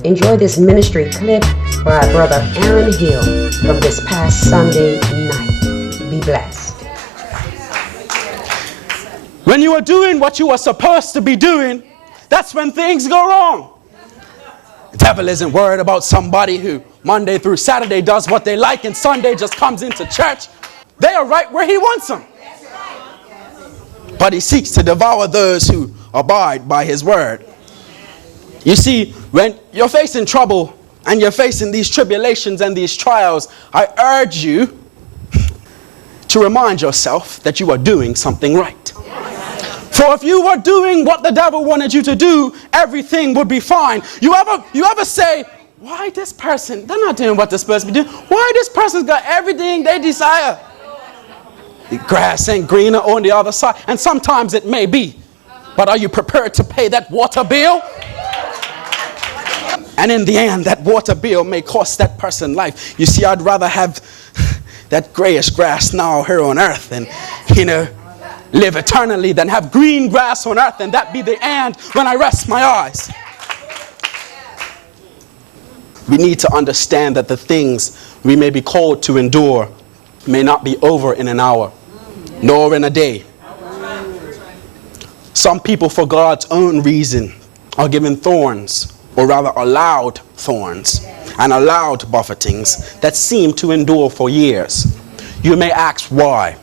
Enjoy this ministry clip by our brother Aaron Hill from this past Sunday night. Be blessed. When you are doing what you are supposed to be doing, that's when things go wrong. The devil isn't worried about somebody who Monday through Saturday does what they like and Sunday just comes into church. They are right where he wants them. But he seeks to devour those who abide by his word. You see, when you're facing trouble and you're facing these tribulations and these trials, I urge you to remind yourself that you are doing something right. For if you were doing what the devil wanted you to do, everything would be fine. You ever say, why this person, they're not doing what they're supposed to be doing. Why this person's got everything they desire? The grass ain't greener on the other side. And sometimes it may be. But are you prepared to pay that water bill? And in the end, that water bill may cost that person life. You see, I'd rather have that grayish grass now here on earth and, live eternally than have green grass on earth and that be the end when I rest my eyes. We need to understand that the things we may be called to endure may not be over in an hour, nor in a day. Some people, for God's own reason, are given thorns, or rather allowed thorns and allowed buffetings that seem to endure for years. You may ask why.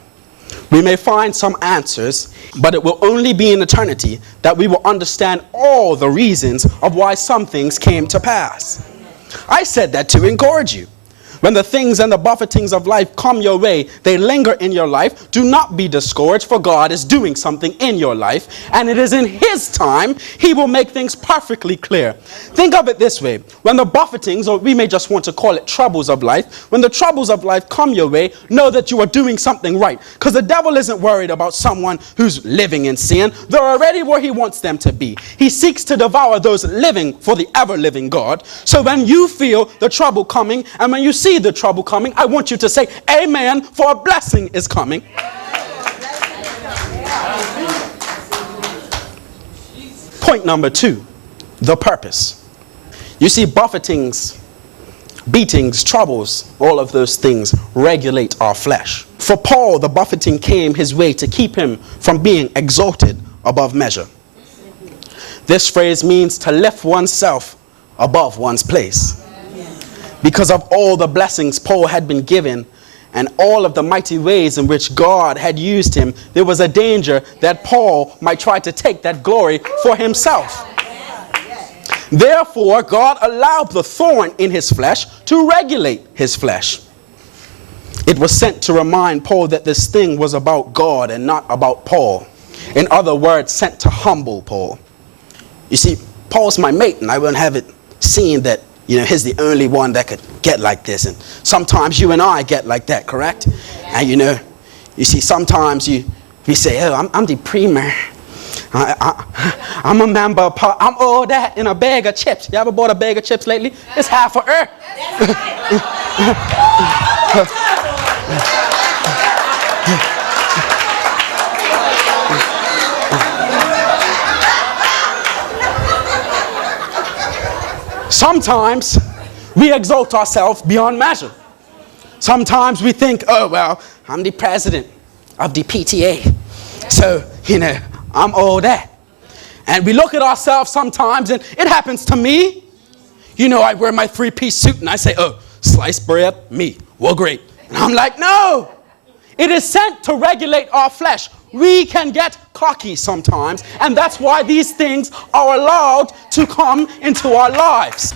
We may find some answers, but it will only be in eternity that we will understand all the reasons of why some things came to pass. I said that to encourage you. When the things and the buffetings of life come your way, they linger in your life. Do not be discouraged, for God is doing something in your life, and it is in His time He will make things perfectly clear. Think of it this way. When the buffetings, or we may just want to call it troubles of life, when the troubles of life come your way, know that you are doing something right. Because the devil isn't worried about someone who's living in sin. They're already where he wants them to be. He seeks to devour those living for the ever-living God. So when you feel the trouble coming, and when you see the trouble coming, I want you to say amen, for a blessing is coming. Point number 2, the purpose. You see, buffetings, beatings, troubles, all of those things regulate our flesh. For Paul, the buffeting came his way to keep him from being exalted above measure. This phrase means to lift oneself above one's place. Because of all the blessings Paul had been given and all of the mighty ways in which God had used him, there was a danger that Paul might try to take that glory for himself. Therefore, God allowed the thorn in his flesh to regulate his flesh. It was sent to remind Paul that this thing was about God and not about Paul. In other words, sent to humble Paul. You see, Paul's my mate, and I wouldn't have it seen that he's the only one that could get like this. And sometimes you and I get like that, correct? And you see, sometimes we say, oh, I'm the premier. I'm a member of I'm all that in a bag of chips. You ever bought a bag of chips lately? It's half a earth. Sometimes we exalt ourselves beyond measure. Sometimes we think, oh, well, I'm the president of the PTA. So, I'm all that. And we look at ourselves sometimes, and it happens to me. I wear my 3-piece suit, and I say, oh, sliced bread, me, well, great. And I'm like, no. It is sent to regulate our flesh. We can get cocky sometimes, and that's why these things are allowed to come into our lives.